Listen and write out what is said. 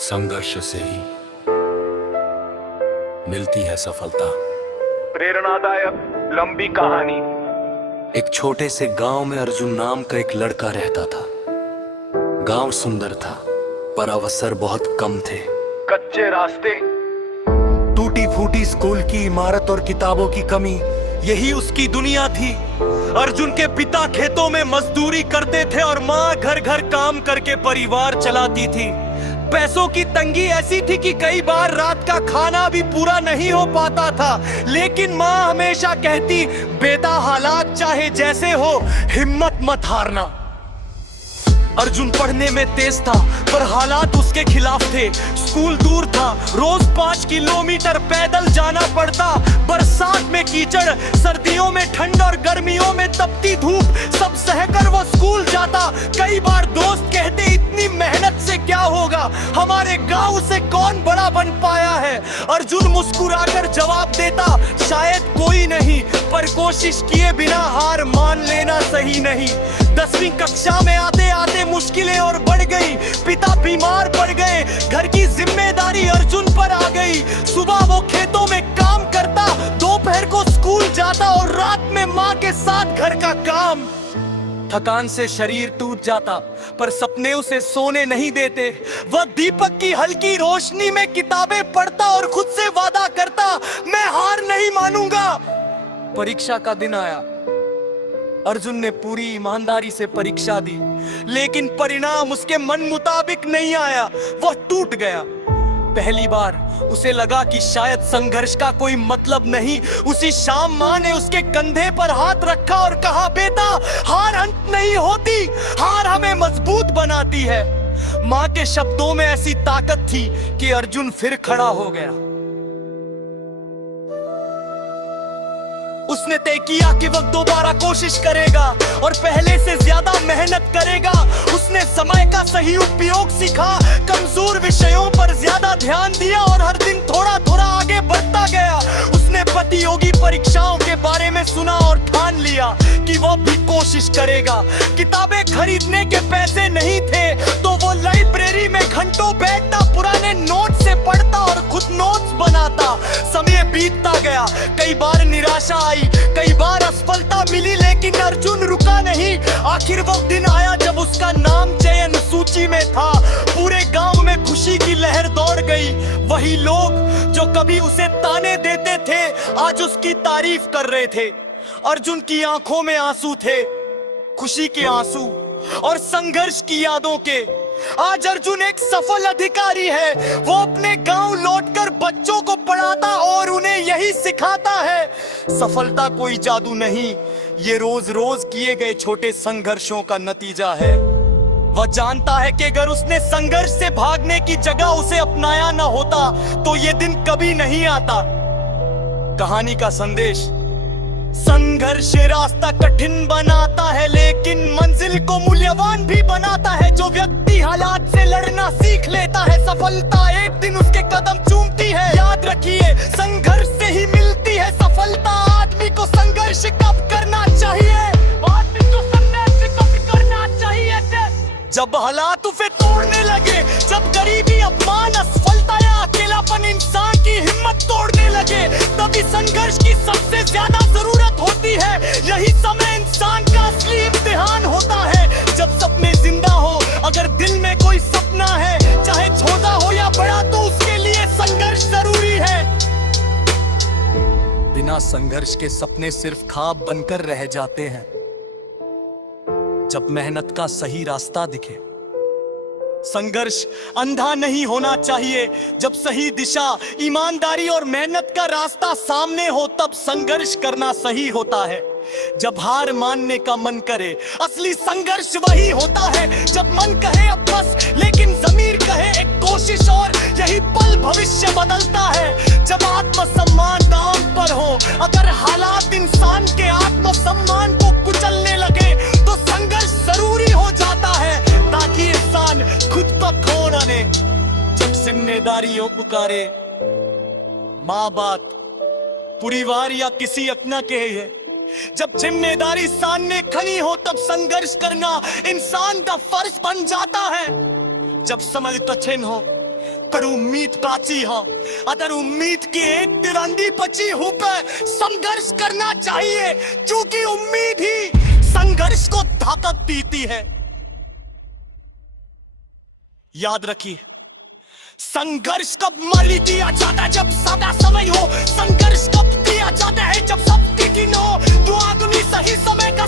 संघर्ष से ही मिलती है सफलता। प्रेरणादायक लंबी कहानी। एक छोटे से गांव में अर्जुन नाम का एक लड़का रहता था। गांव सुंदर था पर अवसर बहुत कम थे। कच्चे रास्ते, टूटी फूटी स्कूल की इमारत और किताबों की कमी, यही उसकी दुनिया थी। अर्जुन के पिता खेतों में मजदूरी करते थे और माँ घर घर काम करके परिवार चलाती थी। पैसों की तंगी ऐसी थी कि कई बार रात का खाना भी पूरा नहीं हो पाता था, लेकिन माँ हमेशा कहती, बेटा हालात चाहे जैसे हो हिम्मत मत हारना। अर्जुन पढ़ने में तेज था पर हालात उसके खिलाफ थे। स्कूल दूर था, रोज 5 किलोमीटर पैदल जाना पड़ता। बरसात में कीचड़, सर्दियों में ठंड और गर्मियों में तपती धूप, सब सहकर वो स्कूल जाता। कई बार दोस्त कहते, इतनी मेहनत से क्या होगा, हमारे गांव से कौन बड़ा बन पाया है। अर्जुन मुस्कुराकर जवाब देता, शायद कोई नहीं, पर कोशिश किए बिना हार मान लेना सही नहीं। 10वीं कक्षा में आते आते मुश्किलें और बढ़ गई। पिता बीमार पड़ गए, घर की जिम्मेदारी अर्जुन पर आ गई। सुबह वो खेतों में काम करता, दोपहर को स्कूल जाता और रात में माँ के साथ घर का काम। थकान से शरीर टूट जाता पर सपने उसे सोने नहीं देते। वह दीपक की हल्की रोशनी में किताबें पढ़ता और खुद से वादा करता, मैं हार नहीं मानूंगा। परीक्षा का दिन आया। अर्जुन ने पूरी ईमानदारी से परीक्षा दी, लेकिन परिणाम उसके मन मुताबिक नहीं आया। वह टूट गया। पहली बार उसे लगा कि शायद संघर्ष का कोई मतलब नहीं। उसी शाम माँ ने उसके कंधे पर हाथ रखा और कहा, बेटा हार अंत नहीं होती, हार हमें मजबूत बनाती है। माँ के शब्दों में ऐसी ताकत थी कि अर्जुन फिर खड़ा हो गया। उसने तय किया कि वह दोबारा कोशिश करेगा और पहले से ज्यादा मेहनत करेगा। उसने समय का सही उपयोग सीखा, कमजोर विषयों पर ज्यादा ध्यान दिया और हर दिन थोड़ा थोड़ा आगे बढ़ता गया। उसने प्रतियोगी परीक्षाओं के बारे में सुना और ठान लिया कि वह भी कोशिश करेगा। किताबें खरीदने के पैसे नहीं थे तो वो लाइब्रेरी में घंटों बैठता, पुराने नोट से पढ़ता और खुद नोट्स बनाता। समय बीतता गया, कई बार निराशा आई, कई बार असफलता मिली, लेकिन अर्जुन रुका नहीं। आखिर वो दिन आया जब उसका नाम चयन सूची में था। पूरे गांव में खुशी की लहर दौड़ गई। वही लोग जो कभी उसे ताने देते थे आज उसकी तारीफ कर रहे थे। अर्जुन की आंखों में आंसू थे, खुशी के आंसू और संघर्ष की यादों के। आज अर्जुन एक सफल अधिकारी है। वो अपने गांव लौटकर बच्चों को पढ़ाता और उन्हें यही सिखाता है, सफलता कोई जादू नहीं, ये रोज रोज किए गए छोटे संघर्षों का नतीजा है। वह जानता है कि अगर उसने संघर्ष से भागने की जगह उसे अपनाया न होता तो ये दिन कभी नहीं आता। कहानी का संदेश, संघर्ष रास्ता कठिन बनाता है लेकिन मंजिल को मूल्यवान भी बनाता है। जो व्यक्ति हालात से लड़ना सीख लेता है, सफलता एक दिन उसके कदम चूमती है। याद रखिए, संघर्ष से ही मिलती है सफलता। आदमी को संघर्ष कब करना चाहिए? आदमी को संघर्ष कब करना चाहिए? जब हालात उसे तोड़ने लगे, जब गरीबी, अपमान, असफलता या अकेलापन इंसान की हिम्मत तोड़ने लगे, तभी संघर्ष की सबसे ज्यादा जरूरत होती है। यही समय इंसान का असली इम्तिहान होता है। जब सपने जिंदा हो, अगर दिल में कोई सपना है, चाहे छोटा हो या बड़ा, तो उसके लिए संघर्ष जरूरी है। बिना संघर्ष के सपने सिर्फ ख्वाब बनकर रह जाते हैं। जब मेहनत का सही रास्ता दिखे, संघर्ष अंधा नहीं होना चाहिए। जब सही दिशा, ईमानदारी और मेहनत का रास्ता सामने हो, तब संघर्ष करना सही होता है। जब हार मानने का मन करे, असली संघर्ष वही होता है। जब मन कहे अब बस, लेकिन जमीर कहे एक कोशिश और, यही पल भविष्य बदलता है। जब आत्मसम्मान दांव पर हो, अगर हालात इंसान के आत्मसम्मान को कुचलने लगे, तो संघर्ष जरूरी हो जाता है ताकि इंसान खुद को खो न ले। जब जिम्मेदारियों पुकारे, माँ बाप, परिवार या किसी अपना कहे, जब जिम्मेदारी सामने खड़ी हो, तब संघर्ष करना इंसान का फर्ज बन जाता है। जब समय कठिन हो, पर उम्मीद बाची है। अगर उम्मीद की एक तिरंदी बची हूं पे संघर्ष करना चाहिए, क्योंकि उम्मीद ही संघर्ष को ताकत देती है। याद रखिए, संघर्ष कब माली दिया जाता है, जब सादा समय हो। संघर्ष कब दिया जाता है, जब सब दिन हो। दुआगनी सही समय का